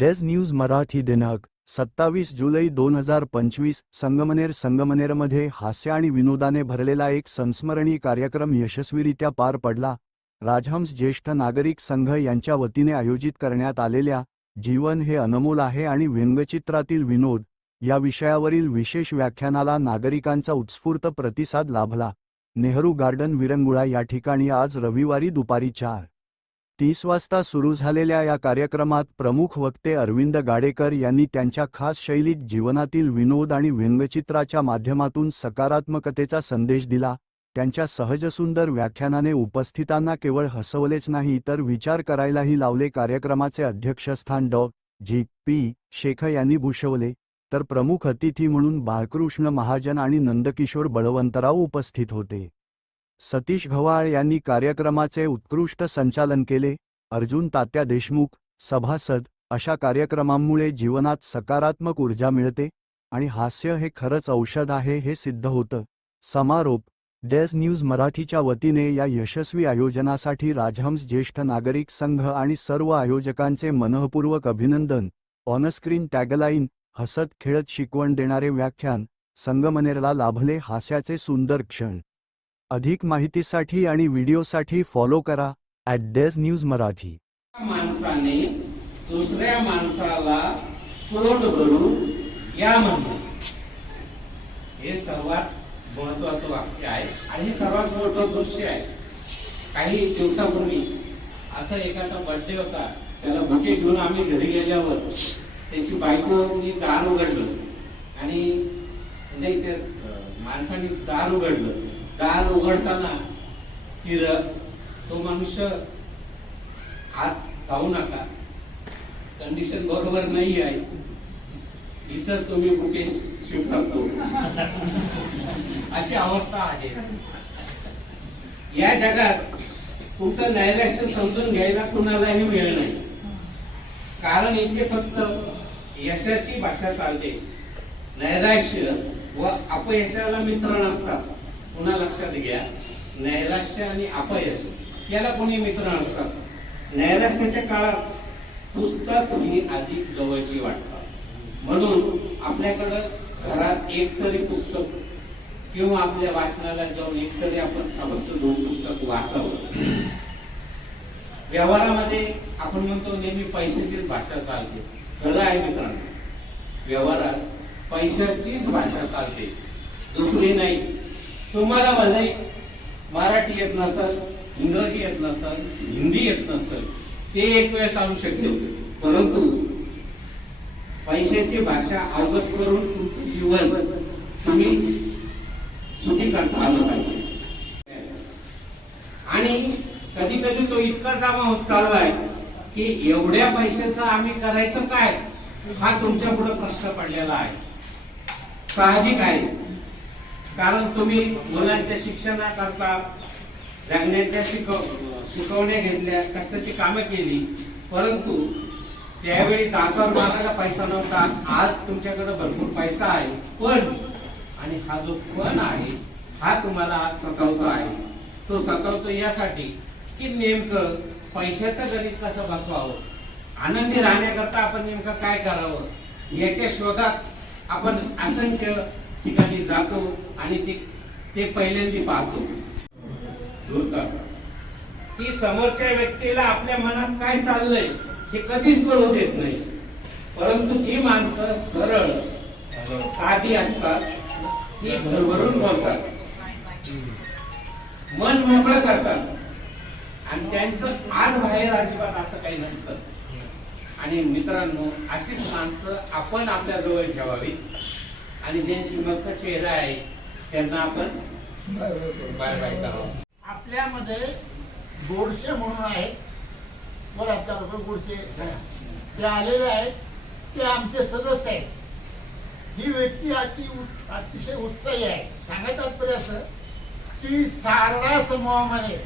Days news Marathi दिनांक 27 जुलै 2025 संगमनेरमध्ये हास्य आणि विनोदाने भरलेला एक संस्मरणीय कार्यक्रम यशस्वीरित्या पार पडला। राजहंस ज्येष्ठ नागरिक संघ यांच्या वतीने आयोजित करण्यात आलेल्या जीवन हे अनमोल आहे आणि व्यंगचित्रातील विनोद या विषयावरील विशेष व्याख्यानाला नागरिकांचा उत्स्फूर्त प्रतिसाद लाभला। नेहरू गार्डन विरंगुळा या ठिकाणी आज रविवारी दुपारी 4:30 वाजता सुरू झालेल्या या कार्यक्रमात प्रमुख वक्ते अरविंद गाडेकर यांनी त्यांच्या खास शैलीत जीवनातील विनोद आणि व्यंगचित्राच्या माध्यमातून सकारात्मकतेचा संदेश दिला। त्यांच्या सहजसुंदर व्याख्यानाने उपस्थितांना केवळ हसवलेच नाही तर विचार करायलाही लावले। कार्यक्रमाचे अध्यक्षस्थान डॉ.जी.पी. शेख यांनी भूषवले, तर प्रमुख अतिथी म्हणून बाळकृष्ण महाजन आणि नंदकिशोर बळवंतराव उपस्थित होते। सतीश घवाळ यांनी कार्यक्रमाचे उत्कृष्ट संचालन केले। अर्जुन तात्या देशमुख, सभासद, अशा कार्यक्रमांमुळे जीवनात सकारात्मक ऊर्जा मिळते आणि हास्य हे खरंच औषध आहे हे सिद्ध होतं। समारोप डेज न्यूज मराठीच्या वतीने या यशस्वी आयोजनासाठी राजहंस ज्येष्ठ नागरिक संघ आणि सर्व आयोजकांचे मनःपूर्वक अभिनंदन। ऑनस्क्रीन टॅगलाईन, हसत खेळत शिकवण देणारे व्याख्यान, संगमनेरला लाभले हास्याचे सुंदर क्षण। अधिक माहितीसाठी आणि व्हिडिओसाठी फॉलो करा @DezNewsMarathi। माणसाने दुसऱ्या माणसाला पोट भरून या म्हणणे हे सर्वात महत्त्वाचं वाक्य आहे आणि हे सर्वात मोठं दृश्य आहे। काही दिवसापूर्वी असं एकाचा बर्थडे होता, त्याला बुके घेऊन आम्ही घरी गेल्यावर त्याची बायकोनी दार उघडलं आणि म्हणजे ते माणसाने दार उघडलं। दार उघडताना तो मनुष्य आत जाऊ नका, कंडिशन बरोबर नाही आहे, इथं तुम्ही बुके स्वीकारतो अशी अवस्था आहे। या जगात तुमचं नैराश्य समजून घ्यायला कुणालाही वेळ नाही, कारण इथे फक्त यशाची भाषा चालते। नैराश्य व अपयशाला मित्र नसतात। पुन्हा लक्षात घ्या, नैराश्य आणि अपयश याला कोणी मित्र नसतात। नैराश्याच्या काळात पुस्तक ही अधिक जवळची वाटतात, म्हणून आपल्याकडं घरात एक तरी पुस्तक किंवा आपल्या वाचनालयात जाऊन एक तरी आपण समस्या दोन पुस्तक वाचावं। व्यवहारामध्ये आपण म्हणतो नेहमी पैशाचीच भाषा चालते, खरं आहे मित्रांनो, व्यवहारात पैशाचीच भाषा चालते, दुसरी नाही। तुम्हाला भले मराठी येत नसेल, इंग्रजी येत नसेल, हिंदी येत नसेल, ते एक वेळ चालू शकते, परंतु पैशाची भाषा अवगत करून तुमचं जीवन तुम्ही सुखी करता आलं पाहिजे। आणि कधी कधी तो इतका जमा होत चाललाय की एवढ्या पैशाचं आम्ही करायचं काय, हा तुमच्या पुढे प्रश्न पडलेला आहे। साहजिक आहे, कारण तुम्ही मुलांच्या शिक्षणाकरता जगण्याच्या शिकवण्या घेतल्या, कष्टाची कामं केली, परंतु त्यावेळी दातावर मागायला पैसा नव्हता। आज तुमच्याकडे भरपूर पैसा आहे, पण आणि हा जो पण आहे हा तुम्हाला आज सतावतो आहे। तो सतावतो यासाठी की नेमकं पैशाचं गणित कसं बसवावं, आनंदी राहण्याकरता आपण नेमकं काय करावं, याच्या शोधात आपण असंख्य ठिकाणी जातो आणि ते पहिल्यांदा पाहतो। ती समोरच्या व्यक्तीला आपल्या मनात काय चाललंय हे कधीच कळू देत नाही, परंतु जी माणसं सरळ साधी असतात ती भरभरून बोलतात, मन मोकळं करतात आणि त्यांचं आत बाहेर अजिबात असं काही नसतं। आणि मित्रांनो, अशीच माणसं आपण आपल्या जवळ ठेवावी आणि ज्यांची मस्त चेहरा आहे त्यांना आपण बाय बाय करावं। आपल्यामध्ये गोडसे म्हणून आहेत, वर आता गोडसे ते आलेले आहेत, ते आमचे सदस्य आहेत। ही व्यक्ती अतिशय उत्साही आहे। सांगायचं तात्पर्य असं की सारडा समूहामध्ये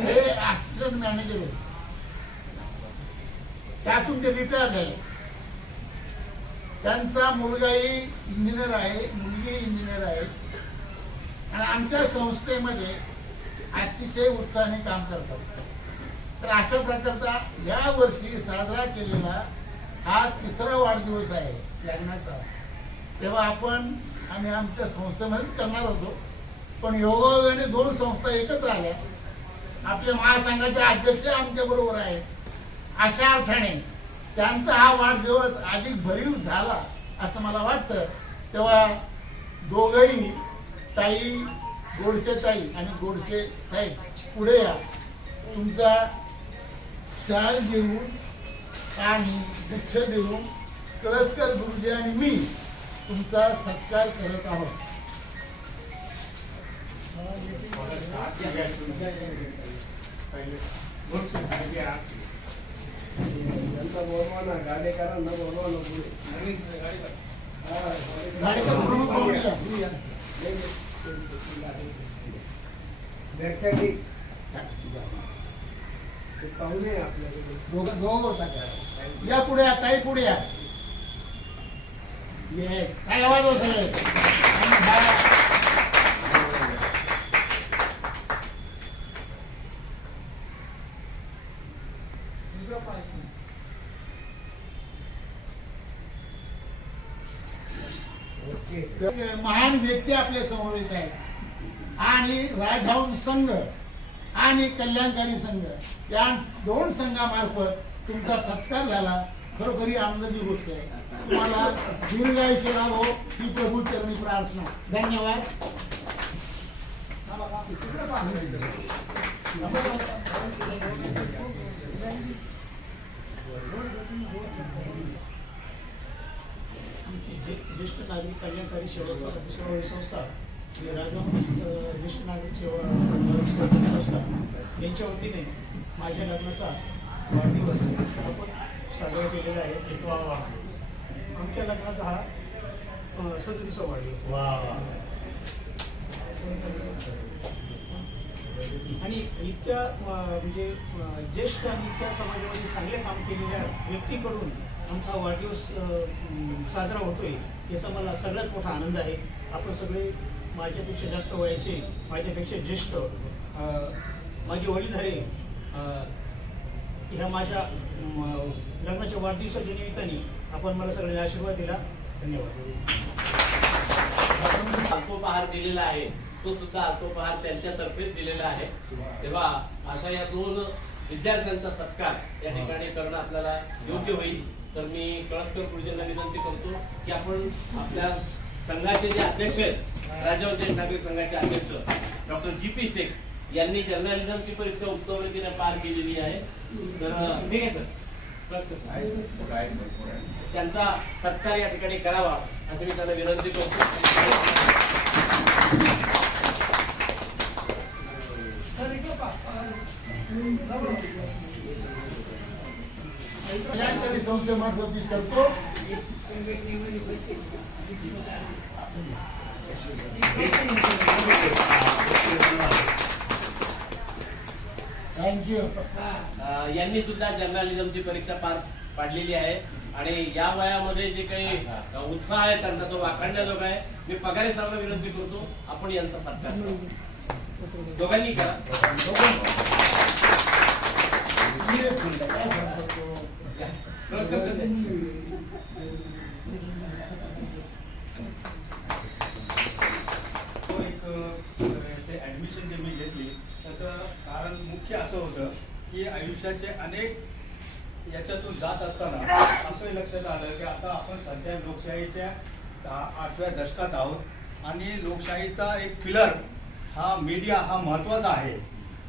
हे असिस्टंट मॅनेजर होते, त्यातून ते रिटायर झाले। त्यांचा मुलगाही इंजिनियर आहे, मुलगी इंजिनियर आहे आणि आमच्या संस्थेमध्ये अतिशय उत्साहाने काम करतात। तर अशा प्रकारचा या वर्षी साजरा केलेला हा तिसरा वाढदिवस आहे लग्नाचा. तेव्हा आम्ही आमच्या संस्थेमध्येच करणार होतो, पण योगायोगाने 2 संस्था एकत्र आल्या. आपले महासंघाचे अध्यक्ष आमच्या बरोबर आहेत. अशा अर्थाने त्यांचा हा वाढदिवस अधिक भरीव झाला असं मला वाटतं. तेव्हा दोघंही ताई, गोडसे ताई आणि गोडसे साहेब पुढे या. तुमचा शाल देऊन आणि गुच्छ देऊन कळसकर गुरुजी आणि मी तुमचा सत्कार करत आहोत. गाडीचा प्रमुख पाहुणे या. दोघं होता का? या पुढे या, ताई पुढे या. येस, काय आवाज होत महान व्यक्ती आपल्या समवेत आहेत आणि राजहंस संघ आणि कल्याणकारी संघ या 2 संघामार्फत तुमचा सत्कार झाला. खरोखरी आनंदाची गोष्ट आहे. तुम्हाला दीर्घायुष्य लाभो ही प्रभू चरणी प्रार्थना. धन्यवाद. ज्येष्ठ नागरिक कल्याणकारी सेवा संस्था, राजहंस ज्येष्ठ नागरिक सेवा संस्था यांच्या वतीने माझ्या लग्नाचा वाढदिवस आपण साजरा केलेला आहे. आमच्या लग्नाचा हा 37वा वाढदिवस आणि इतक्या म्हणजे ज्येष्ठ आणि इतक्या समाजामध्ये चांगले काम केलेल्या व्यक्तीकडून आमचा वाढदिवस साजरा होतोय याचा मला सगळ्यात मोठा आनंद आहे. आपण सगळे माझ्यापेक्षा जास्त वयाचे, माझ्यापेक्षा ज्येष्ठ, माझे वडीलधारे ह्या माझ्या लग्नाच्या वाढदिवसाच्या निमित्ताने आपण मला सगळ्यांनी आशीर्वाद दिला. धन्यवाद. अल्पोपहार दिलेला आहे तो सुद्धा अल्पोपहार त्यांच्यातर्फेच दिलेला आहे. तेव्हा अशा या 2 विद्यार्थ्यांचा सत्कार या ठिकाणी करणं आपल्याला योग्य होईल. तर मी कळसकर गुरुजींना विनंती करतो की आपण आपल्या संघाचे जे अध्यक्ष आहेत, राजहंस नागरिक संघाचे अध्यक्ष डॉक्टर GP शेख यांनी जर्नलिझमची परीक्षा उत्तम रीतीने पार केलेली आहे. तर ठीक आहे सर, त्यांचा सत्कार या ठिकाणी करावा असं मी त्यांना विनंती करतो. कल्याणकारी संस्थेमार्फत मी करतो. थँक्यू. यांनी सुद्धा जर्नलिझमची परीक्षा पार पाडलेली आहे आणि या वयामध्ये जे काही उत्साह आहे त्यांचा तो वाखाणण्याजोगा आहे. मी पगारे सरांना विनंती करतो आपण यांचा सत्कार करा. दोघांनी करा. ऍडमिशन जे मी घेतली त्याचं कारण मुख्य असं होतं की आयुष्याचे अनेक याच्यातून जात असताना असं लक्षात आलं की आता आपण सध्या लोकशाहीच्या 8व्या दशकात आहोत आणि लोकशाहीचा एक पिलर हा मीडिया हा महत्त्वाचा आहे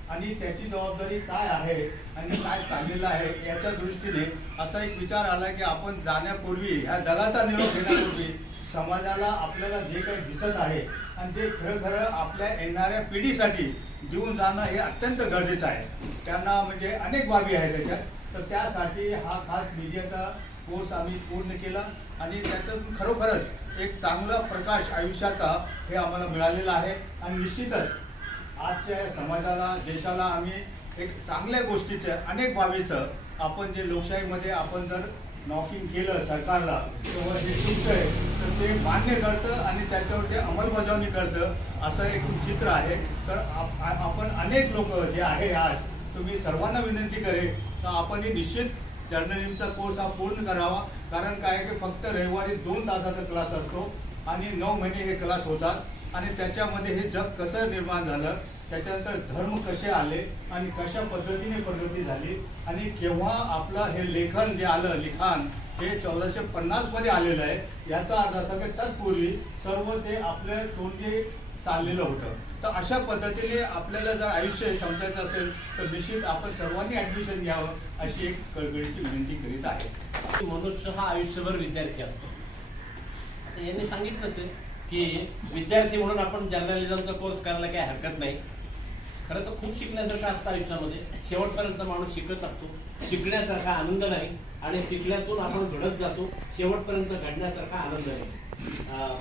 आणि त्याची जबाबदारी काय आहे आणि काय चाललेलं आहे याच्या दृष्टीने असा एक विचार आला की आपण जाण्यापूर्वी ह्या जगाचा निरोप घेण्यापूर्वी समाजाला आपल्याला जे काही दिसत आहे आणि ते खरं आपल्या येणाऱ्या पिढीसाठी देऊन जाणं हे अत्यंत गरजेचं आहे. त्यांना म्हणजे अनेक बाबी आहेत त्याच्यात. तर त्यासाठी हा खास मीडियाचा कोर्स आम्ही पूर्ण केला आणि त्याच्यातून खरोखरच एक चांगला प्रकाश आयुष्याचा हे आम्हाला मिळालेला आहे आणि निश्चितच आजच्या समाजाला, देशाला आम्ही एक चांगल्या गोष्टीचं, अनेक बाबीचं आपण जे लोकशाहीमध्ये आपण जर नॉकिंग केलं सरकारला तेव्हा जे चुकतंय तर ते मान्य करतं आणि त्याच्यावर ते अंमलबजावणी करतं असं एक चित्र आहे. तर आपण अनेक लोक जे आहे आज तुम्ही सर्वांना विनंती करेल तर आपण हे निश्चित जर्नलिझमचा कोर्स हा पूर्ण करावा. कारण काय की फक्त रविवारी 2 तासाचा क्लास असतो आणि 9 महिने हे क्लास होतात आणि त्याच्यामध्ये हे जग कसं निर्माण झालं, त्याच्यानंतर धर्म कसे आले आणि कशा पद्धतीने प्रगती झाली आणि केव्हा आपलं हे लेखन जे आलं, लिखाण हे 1450 मध्ये आलेलं आहे. याचा अर्थ असा की तत्पूर्वी सर्व ते आपल्या तोंडी चाललेलं होतं. तर अशा पद्धतीने आपल्याला जर आयुष्य समजायचं असेल तर निश्चित आपण सर्वांनी ॲडमिशन घ्यावं अशी एक कळकळीची विनंती करीत आहे. मनुष्य हा आयुष्यभर विद्यार्थी असतो. आता यांनी सांगितलंच आहे की विद्यार्थी म्हणून आपण जर्नलिझमचा कोर्स करायला काही हरकत नाही. खरं तर खूप शिकण्यासारखं असतं आयुष्यामध्ये. शेवटपर्यंत माणूस शिकत असतो. शिकण्यासारखा आनंद नाही आणि शिकण्यातून आपण घडत जातो. शेवटपर्यंत घडण्यासारखा आनंद नाही.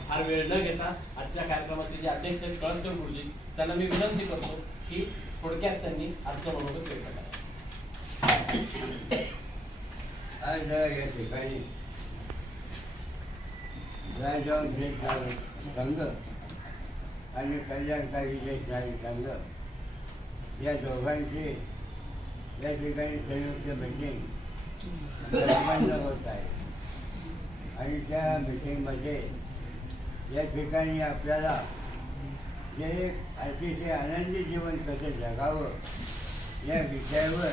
फार वेळ न घेता आजच्या कार्यक्रमाचे जे अध्यक्ष आहेत कळसकर गुरुजी, त्यांना मी विनंती करतो की थोडक्यात त्यांनी आजचं मनोगत व्यक्त करा. आज या ठिकाणी राजहंस संघ आणि कल्याणकारी देशनारी संघ या दोघांची या ठिकाणी संयुक्त मीटिंग संपन्न होत आहे आणि त्या मीटिंगमध्ये या ठिकाणी आपल्याला जे एक अतिशय आनंदी जीवन कसं जगावं या विषयावर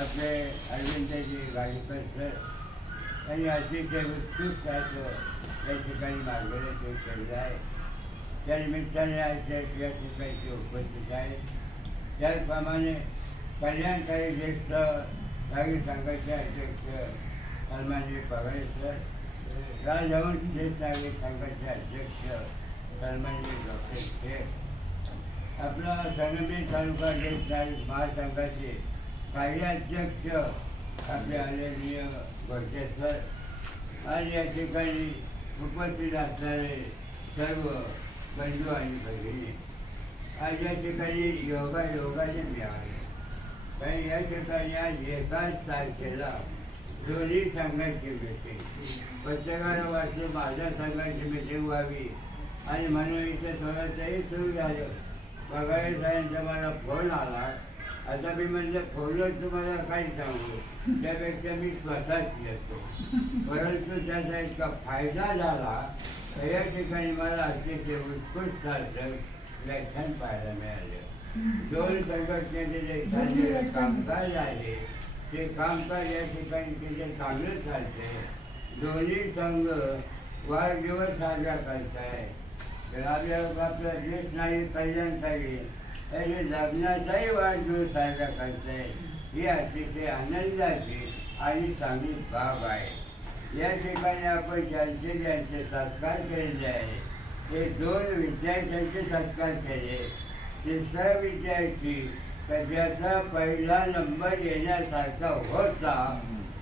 आपले अरविंदजी गाडीकर सर यांनी अतिशय उत्सुक या ठिकाणी मार्गदर्शन केलं आहे. त्या निमित्ताने आज या ठिकाणी उपस्थित आहे. त्याचप्रमाणे कल्याणकारी ज्येष्ठ नागरिक संघाचे अध्यक्ष सन्माननीय पगारे सर, राजहंस ज्येष्ठ नागरिक संघाचे अध्यक्ष सन्माननीय डॉक्टर शेख, आपला संगमेश्वर तालुका ज्येष्ठ नागरिक महासंघाचे कार्याध्यक्ष आपले आदरणीय गोडके सर आणि या ठिकाणी उपस्थित असणारे सर्व बंधू आणि भगिनी, आज या ठिकाणी योगाने मिळाले. कारण या ठिकाणी आज एकाच तारखेला दोन्ही संघाची मीटिंग, पत्रकार वाचले माझ्या संघाची मीटिंग व्हावी आणि म्हणून इथे थोडंसंही सुरू झालं. पगारे साहेबांचा मला फोन आला. आता मी म्हणजे फोनवर तुम्हाला काय सांगू, त्यापेक्षा मी स्वतःच येतो. परंतु त्याचा इतका फायदा झाला तर या ठिकाणी मला अतिशय उत्कृष्ट व्याख्यान पाहायला मिळालं. 2 संघटनेचे जे झालेले कामकाज आहे ते कामकाज या ठिकाणी तिथे चांगलं चालते. दोन्ही संघ वाढदिवस साजरा करत आहे. तर आपला ज्येष्ठ नागरिक कल्याणकारी याचे लग्नाचाही वाढदिवस साजरा करत आहे. ही अतिशय आनंदाची आणि चांगली बाब आहे. या ठिकाणी आपण ज्यांचे सत्कार केलेले आहे ते 2 विद्यार्थ्यांचे सत्कार केले. तिसरा विद्यार्थी त्याचा पहिला नंबर येण्यासारखा होता,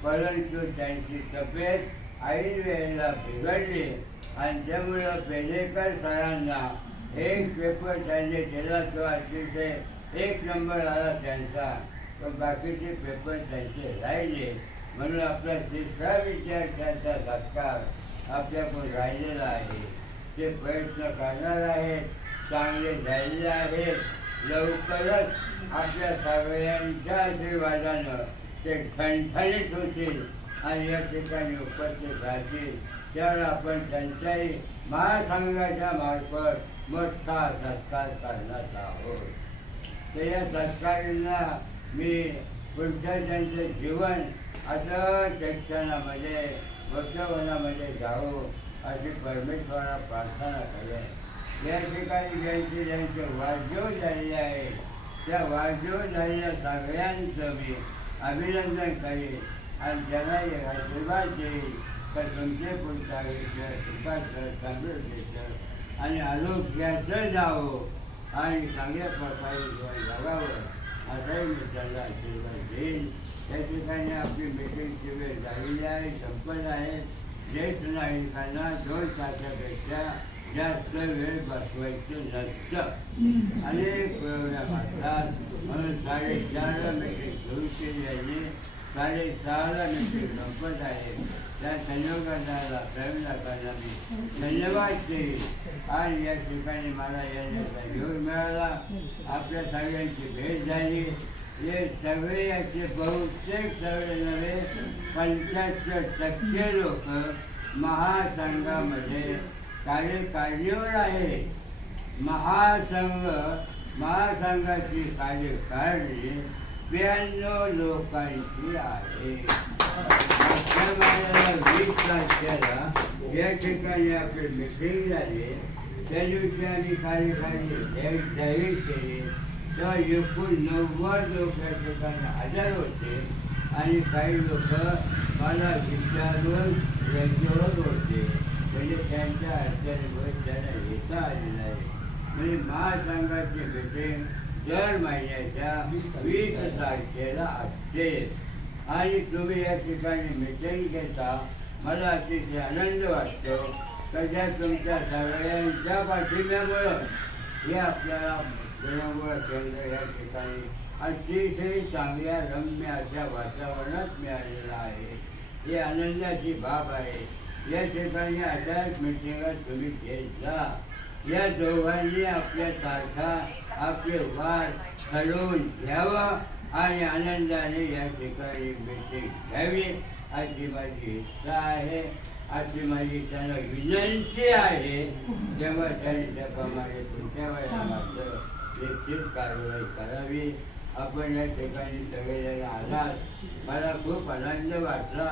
परंतु त्यांची तब्येत ऐन वेळेला बिघडली आणि त्यामुळं पेलेकर सरांना एक पेपर त्यांनी दिला. तो अतिशय 1 नंबर आला त्यांचा, पण बाकीचे पेपर त्यांचे राहिले. म्हणून आपला तिसरा विद्यार्थ्यांचा सत्कार आपल्याकडून राहिलेला आहे. ते प्रयत्न करणार आहेत, चांगले झालेले आहेत. लवकरच आपल्या सगळ्यांच्या आशीर्वादानं ते ठणठणीत होतील आणि या ठिकाणी उपस्थित राहतील. त्यावर आपण त्यांच्याही महासंघाच्या मार्फत मोठा सत्कार करणार आहोत. तर या सत्कारांना मी पुढच्या त्यांचं जीवन असं शिक्षणामध्ये वर्षभरामध्ये जावं अशी परमेश्वराला प्रार्थना करेन. या ठिकाणी ज्यांचे वाढदिवस झालेले आहे त्या वाढदिवस झालेल्या सगळ्यांचं मी अभिनंदन करेन आणि त्यांना एक आशीर्वाद देईल तर तुमचे पुढचं आयुष्य सुखाचं समृद्धीचं आणि आरोग्याचं जावं आणि चांगल्या प्रकारे जीवन जगावं असंही मी त्यांना आशीर्वाद देईन. या ठिकाणी आपली मीटिंगची वेळ झालेली आहे, संपत आहे. ज्येष्ठ नागरिकांना 2 तासापेक्षा जास्त वेळ बसवायचं नसतं. अनेक वेळा मागतात म्हणून 4:30ला मीटिंग सुरू केली आहे. 6:30ला मीटिंग संपत आहे. त्या संयोजकांना प्रवीणाकांना मी धन्यवाद देईल. आणि या ठिकाणी मला येण्याचा योग मिळाला. आपल्या सगळ्यांची भेट झाली. हे सगळे याचे बहुतेक सगळे नव्हे 75% लोक महासंघामध्ये कार्यकारिणीवर आहे. महासंघाची कार्यकारिणी 92 लोकांची आहे. मागच्या महिन्याला 20 तारखेला या ठिकाणी आपली मिटिंग झाली. त्या दिवशी आम्ही कार्यकारिणी जाहीर केली तेव्हा एकूण 90 लोक या ठिकाणी हजर होते आणि काही लोक मला विचारून यांच्यावर होते. म्हणजे त्यांच्या अडचणीमुळे त्यांना येता आलेलं आहे. म्हणजे महासंघाची मिटिंग दर महिन्याच्या 20 तारखेला असते आणि तुम्ही या ठिकाणी मिटिंग घेता. मला अतिशय आनंद वाटतो. कशा तुमच्या सगळ्यांच्या पाठिंब्यामुळं हे आपल्याला विनोबा केंद्र या ठिकाणी अतिशय चांगल्या रम्य अशा वातावरणात मिळालेलं आहे. ही आनंदाची बाब आहे. या ठिकाणी अशाच मिटिंगा तुम्ही घेतला. या दोघांनी आपल्या तारखा आपले वाद ठरवून घ्यावं आणि आनंदाने या ठिकाणी मिटिंग घ्यावी अशी माझी इच्छा आहे, अशी माझी त्यांना विनंती आहे. तेव्हा त्यांनी त्याप्रमाणे तुमच्या वयाला मात्र निश्चित कारवाई करावी. आपण या ठिकाणी सगळेजण आलात. मला खूप आनंद वाटला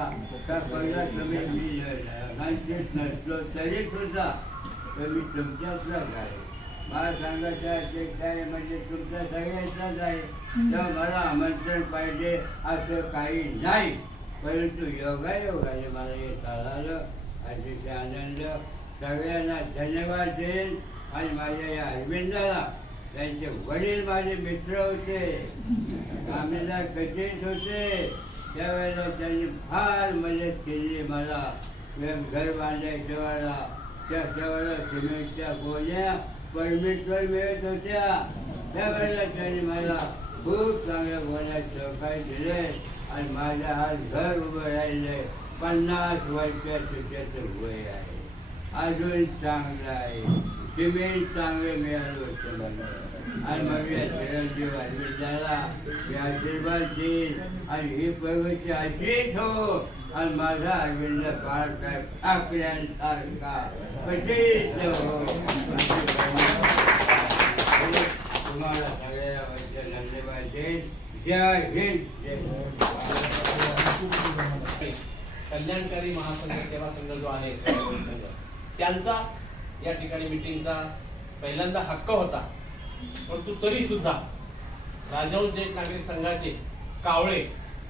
का पहिला तुम्ही मी लग्नांचीच नसलो तरी सुद्धा मी तुमच्यातलाच आहे. महासंघाचा अध्यक्ष आहे म्हणजे तुमच्या सगळ्यांचाच आहे. तर मला आमंत्रण पाहिजे असं काही नाही. परंतु योगायोगाने मला हे चाललं. अतिशय आनंद. सगळ्यांना धन्यवाद देईन. आणि माझ्या या अरविंदाला त्यांचे वडील माझे मित्र होते. आम्हीला कचेत होते त्यावेळेला त्यांनी फार मदत केली मला. घर बांधायच्या वेळेला त्यावेळेला सिमेंटच्या गोण्या परमिटवर मिळत होत्या. त्यावेळेला त्यांनी मला खूप चांगल्या गोण्यात सहकार्य दिले आणि माझ्या आज घर उभं राहिले. 50 वर्षाचं त्याचं वय आहे. अजून चांगलं आहे. सिमेंट चांगलं मिळालं होतं मला. आणि मग या चिरंजीव अरविंदाला मी आशीर्वाद देईन आणि ही प्रगती अशीच हो आणि माझा अरविंद बाळासाहेब ठाकरेंसारखा प्रसिद्ध हो. तुम्हाला सगळ्या धन्यवाद देईन. जय हिंद. कल्याणकारी महासंघ सेवा संघ जो आहे संघ त्यांचा या ठिकाणी मिटिंगचा पहिल्यांदा हक्क होता. परंतु तरी सुद्धा राजहंस ज्येष्ठ नागरिक संघाचे कावळे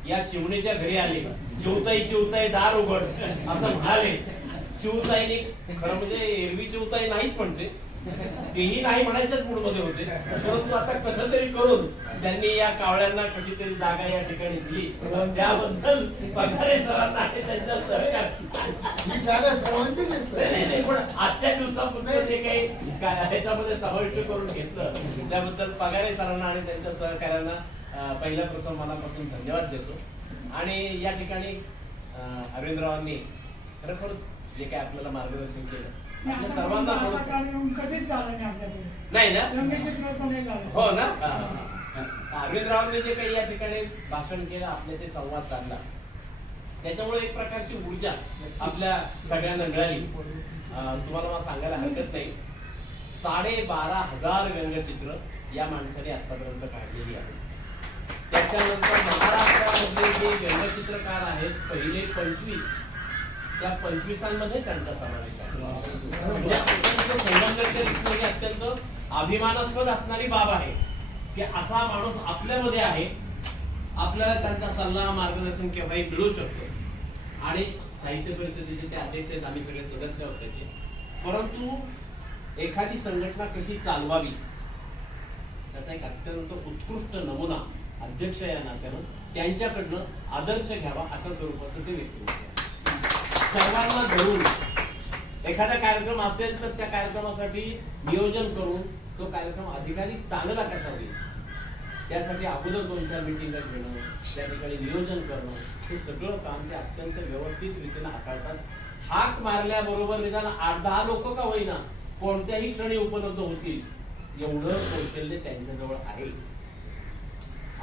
या चिमणीच्या घरी आले. चिवताई दार उघड असं म्हणाले. चिवताईने खरं म्हणजे एरवी चिवताई नाहीच म्हणते, तेही नाही म्हणायच्याच मूडमध्ये होते. परंतु आता कसं तरी करून त्यांनी या कावळ्यांना कशी तरी जागा या ठिकाणी दिली. त्याबद्दल पगारे सरांना आणि त्यांच्या सहकार ही जागा सर्वांची नाही, पण आजच्या दिवसापुरतं जे काही ह्याच्यामध्ये समाविष्ट करून घेतलं त्याबद्दल पगारे सरांना आणि त्यांच्या सहकार्यांना पहिल्या प्रथम मनापासून धन्यवाद देतो. आणि या ठिकाणी अरविंदरावांनी खरोखरच जे काही आपल्याला मार्गदर्शन केलं आपल्या सर्वांना कधीच झालं नाही आपल्याकडे. नाही ना. नाही झालं. हो ना. अरविंदरावांनी जे काही या ठिकाणी भाषण केलं आपल्याशी संवाद साधला त्याच्यामुळे एक प्रकारची ऊर्जा आपल्या सगळ्यांना मिळाली. तुम्हाला मला सांगायला हरकत नाही 12,500 व्यंगचित्र या माणसाने आतापर्यंत काढलेली आहेत. त्याच्यानंतर महाराष्ट्रामधले जे व्यंगचित्रकार आहेत पहिले 25 त्या 25मध्ये त्यांचा समावेश आहे. म्हणजे अत्यंत अभिमानास्पद असणारी बाब आहे की असा माणूस आपल्यामध्ये आहे. आपल्याला त्यांचा सल्ला मार्गदर्शन केव्हाही मिळू शकतो. आणि साहित्य परिषदेचे ते अध्यक्ष आहेत, आम्ही सगळे सदस्य आहोत त्याचे. परंतु एखादी संघटना कशी चालवावी त्याचा एक अत्यंत उत्कृष्ट नमुना अध्यक्ष या नात्यानं त्यांच्याकडनं आदर्श घ्यावा अशा स्वरूपाचं ते व्यक्तिमत्व आहे. सर्वांना धरून एखादा कार्यक्रम असेल तर त्या कार्यक्रमासाठी नियोजन करून तो कार्यक्रम अधिकाधिक चांगला कसा होईल त्यासाठी अगोदर 2-4 मिटिंगा घेणं, त्या ठिकाणी नियोजन करणं हे सगळं काम ते अत्यंत व्यवस्थित रीतीने हाताळतात. हाक मारल्याबरोबर निदान 8-10 लोक का होईना कोणत्याही क्षणी उपलब्ध होतील एवढं कौशल्य त्यांच्याजवळ आहे.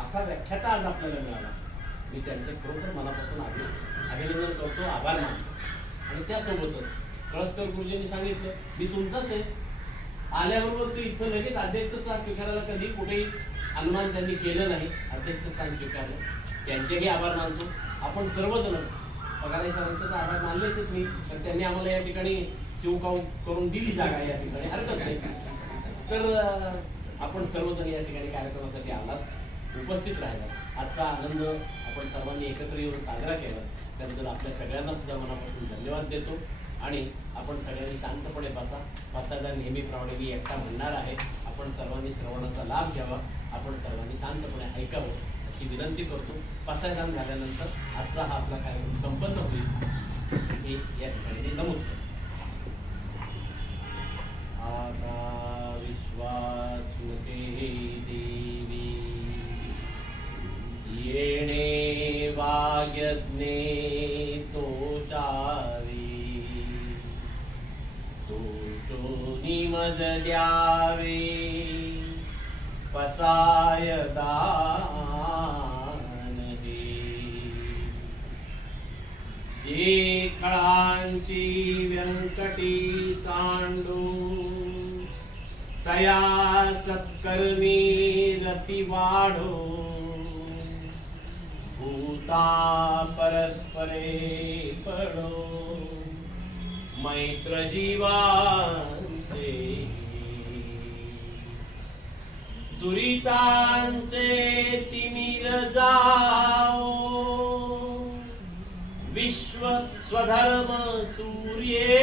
असा व्याख्याता आज आपल्याला मिळाला. मी त्यांचे खरोखर मनापासून अभिनंदन करतो, आभार मानतो. आणि त्यासोबतच कळसकर गुरुजींनी सांगितलं मी तुमचाच आहे. आल्याबरोबर तू इथं लगेच अध्यक्षस्थान स्वीकारायला कधी कुठेही अनुमान त्यांनी केलं नाही. अध्यक्षस्थान स्वीकारलं, त्यांचेही आभार मानतो. आपण सर्वजण पगारे सरांचा आभार मानलेच मी, तर त्यांनी आम्हाला या ठिकाणी चिवकाव करून दिली जागा, या ठिकाणी हरकत नाही. तर आपण सर्वजण या ठिकाणी कार्यक्रमासाठी आलात, उपस्थित राहिला. आजचा आनंद आपण सर्वांनी एकत्र येऊन साजरा केला त्याबद्दल आपल्या सगळ्यांना सुद्धा मनापासून धन्यवाद देतो. आणि आपण सगळ्यांनी शांतपणे बसायला नेहमीप्रमाणे मी एकटा म्हणणार आहे. आपण सर्वांनी श्रवणाचा लाभ घ्यावा, आपण सर्वांनी शांतपणे ऐकावं अशी विनंती करतो. पसायदान झाल्यानंतर आजचा हा आपला कार्यक्रम संपन्न होईल हे या ठिकाणी नमूद करतो. आता विश्वासुते देवी येणे वाग्यज्ञे तोचावी तो निमज द्यावे पसाय दान हे जे खळांची व्यंकटी सांडू तया सत्कर्मी रती वाढो भूता परस्परे पडो मैत्र जीवांचे दुरितांचे तिमिर जाओ विश्व स्वधर्म सूर्ये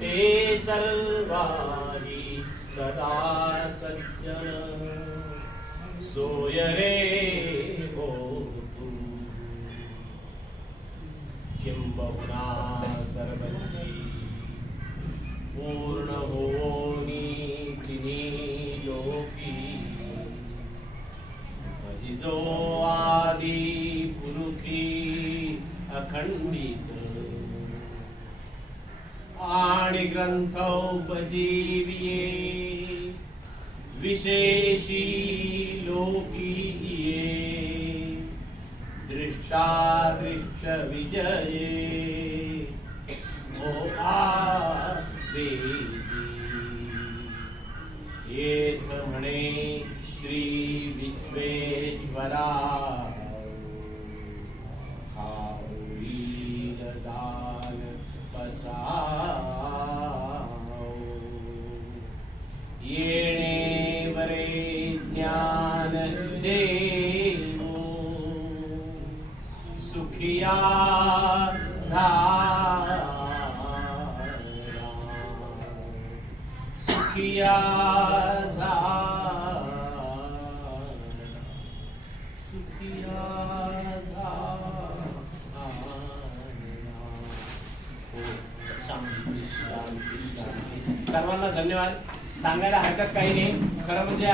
ते सर्वाही सदा सज्जन सोय रे हो तू किंबहुना सर्वस्वी पूर्ण होनी तिन्ही लोकी माझी जो आदी पुरुखी अखंडित आणि ग्रंथोपजीविये विशेषी लोकीये दृष्टादृष्ट विजये ओ आवेदी येथ म्हणे श्री विश्वेश्वरा येणे वरे ज्ञान देवो सुखिया झाला सुखिया झाला सुखिया सर्वांना धन्यवाद. सांगायला हरकत काही नाही. खरं म्हणजे